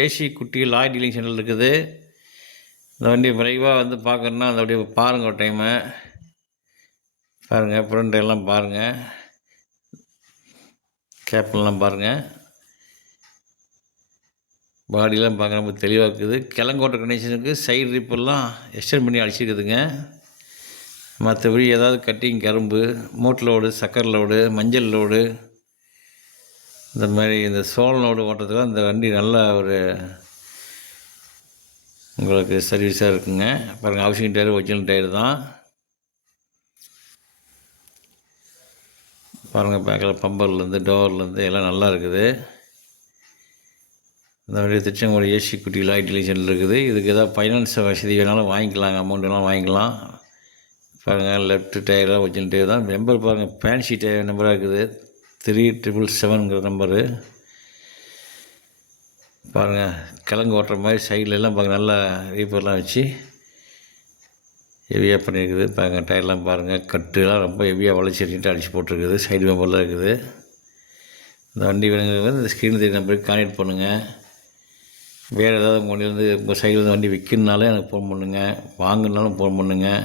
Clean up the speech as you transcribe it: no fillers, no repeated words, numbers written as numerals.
AC குட்டி லாய் dealing centre இருக்குது. இந்த வண்டி விரைவாக வந்து பார்க்கணுன்னா அந்த அப்படியே பாருங்கள், ஒரு டைமு பாருங்கள், ஃப்ரண்ட் எல்லாம் பாருங்கள், கேப்லாம் பாருங்கள், பாடியெலாம் பார்க்க ரொம்ப தெளிவாக இருக்குது. கிழங்கோட்ட கண்டிஷனுக்கு சைடு ரிப்பெல்லாம் எக்ஸ்டெண்ட் பண்ணி அடிச்சிருக்குதுங்க. மற்றபடி ஏதாவது கட்டிங் கரும்பு, மூட் லோடு, சக்கரை லோடு, மஞ்சள் லோடு, இந்த மாதிரி இந்த சோள லோடு ஓட்டுறதுக்கு இந்த வண்டி நல்ல ஒரு உங்களுக்கு சர்வீஸாக இருக்குங்க. பாருங்கள், ஹவுசிங் டயர் ஒரிஜினல் டயர் தான். பாருங்கள், பேக்கில் பம்பர்லேருந்து டோர்லேருந்து எல்லாம் நல்லா இருக்குது. இந்த வண்டி திருச்செங்கோடு ஏசி குட்டி லாய் டீலிங் சென்டர் இருக்குது. இதுக்கு ஏதாவது ஃபைனான்ஸ் வசதி வேணாலும் வாங்கிக்கலாங்க, அமௌண்ட் வேணாலும் வாங்கிக்கலாம். பாருங்கள், லெஃப்ட் டயராக ஒரிஜினல் டயர் தான். நம்பர் பாருங்கள், ஃபேன்சி டயர் நம்பராக இருக்குது, 3777ங்கிற நம்பரு. பாருங்கள், கிழங்கு ஓட்டுற மாதிரி சைட்லெலாம் பாருங்கள், நல்லா ரீப்பர்லாம் வச்சு ஹெவியாக பண்ணியிருக்குது. பாருங்கள், டயர்லாம் பாருங்கள், கட்டுலாம் ரொம்ப ஹெவியாக வளைச்சிட்டு அடித்து போட்டிருக்குது. சைடு மெம்பர்லாம் இருக்குது. இந்த வண்டி வேணுங்கிறது இந்த ஸ்க்ரீன் தெரிய நம்பருக்கு கான்டெக்ட் பண்ணுங்கள். வேறு ஏதாவது உங்கள் வண்டியிலேருந்து உங்கள் சைடில் வண்டி விற்கணுனாலும் எனக்கு ஃபோன் பண்ணுங்கள், வாங்கினாலும் ஃபோன் பண்ணுங்கள்.